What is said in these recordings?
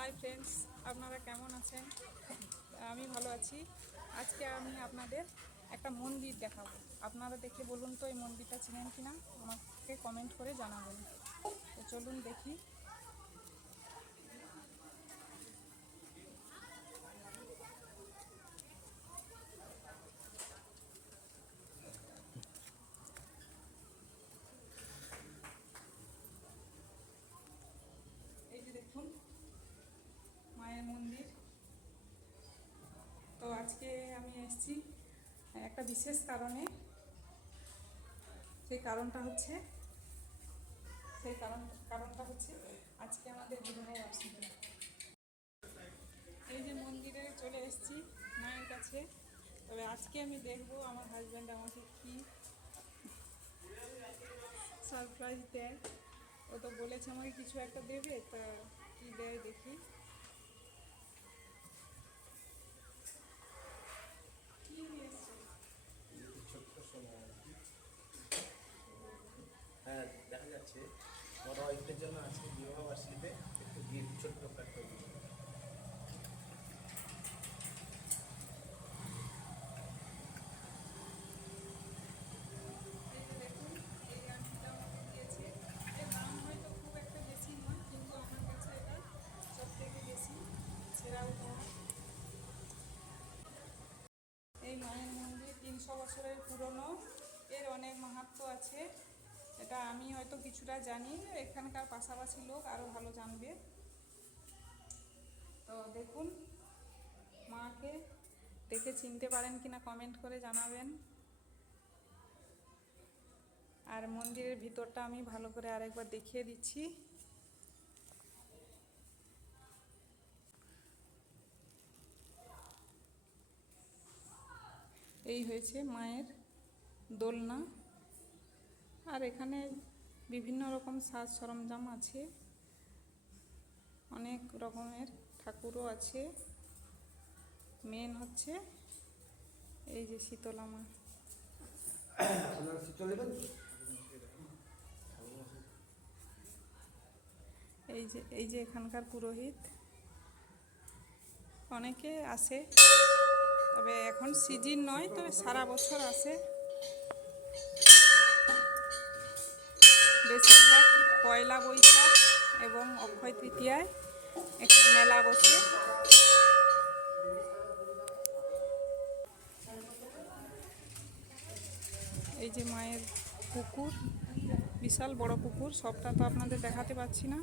Hi friends, আপনারা কেমন আছেন? আমি ভালো আছি। আজকে আমি আপনাদের একটা মন্দির দেখাবো। আপনারা দেখে বলুন তো এই মন্দিরটা চিনেন কিনা, আমাকে কমেন্ট করে জানাবেন। তো চলুন দেখি। এই যে দেখুন মায়ের মন্দির। তো আজকে আমি এসেছি একটা বিশেষ কারণে। সেই কারণটা হচ্ছে আজকে আমাদের বিবাহবার্ষিকী। এই যে মন্দিরে চলে এসেছি মায়ের কাছে। তবে আজকে আমি দেখবো আমার হাজব্যান্ড আমাকে কি সারপ্রাইজ দেয়। ও তো বলেছে আমাকে কিছু একটা দেবে, তা কি দেয় দেখি। কি নিয়ে এসছে? ছোট্ট সোনা আর কি। হ্যাঁ, দেখা যাচ্ছে বড় ওয়াইফের জন্য আজকে বিবাহবার্ষিকীতে একটু গিফট, ছোট্ট একটা gift। এই যে দেখুন, এই আংটিটা আমাকে দিয়েছে। এর দাম হয়তো খুব একটা বেশি নয়, কিন্তু আমার কাছে এটা সব থেকে বেশি সেরা উপহার। এই মায়ের মন্দির 300 বছরের পুরনো। এর অনেক মাহাত্ম্য আছে। এটা আমি হয়তো কিছুটা জানি, এখানকার পাশাপাশি লোক আরও ভালো জানবে। তো দেখুন, মাকে দেখে চিনতে পারেন কিনা কমেন্ট করে জানাবেন। আর মন্দিরের ভিতরটা আমি ভালো করে আরেকবার দেখিয়ে দিচ্ছি। এই হয়েছে মায়ের দোলনা। আর এখানে বিভিন্ন রকম সাজ সরঞ্জাম আছে, অনেক রকমের ঠাকুরও আছে। মেন হচ্ছে এই যে শীতলা মা। এই যে এখানকার পুরোহিত অনেকে আসে, তবে এখন সিজন নয়, তবে সারা বছর আসে। বেশিরভাগ পয়লা বৈশাখ এবং অক্ষয় তৃতীয়ায় একটা মেলা বসে। এই যে মায়ের পুকুর, বিশাল বড় পুকুর, সবটা তো আপনাদের দেখাতে পাচ্ছি না।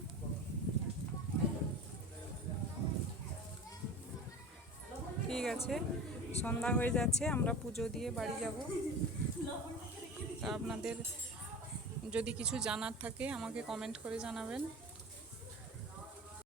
ঠিক আছে, সন্ধ্যা হয়ে যাচ্ছে, আমরা পুজো দিয়ে বাড়ি যাব। তা আপনাদের যদি কিছু জানার থাকে আমাকে কমেন্ট করে জানাবেন।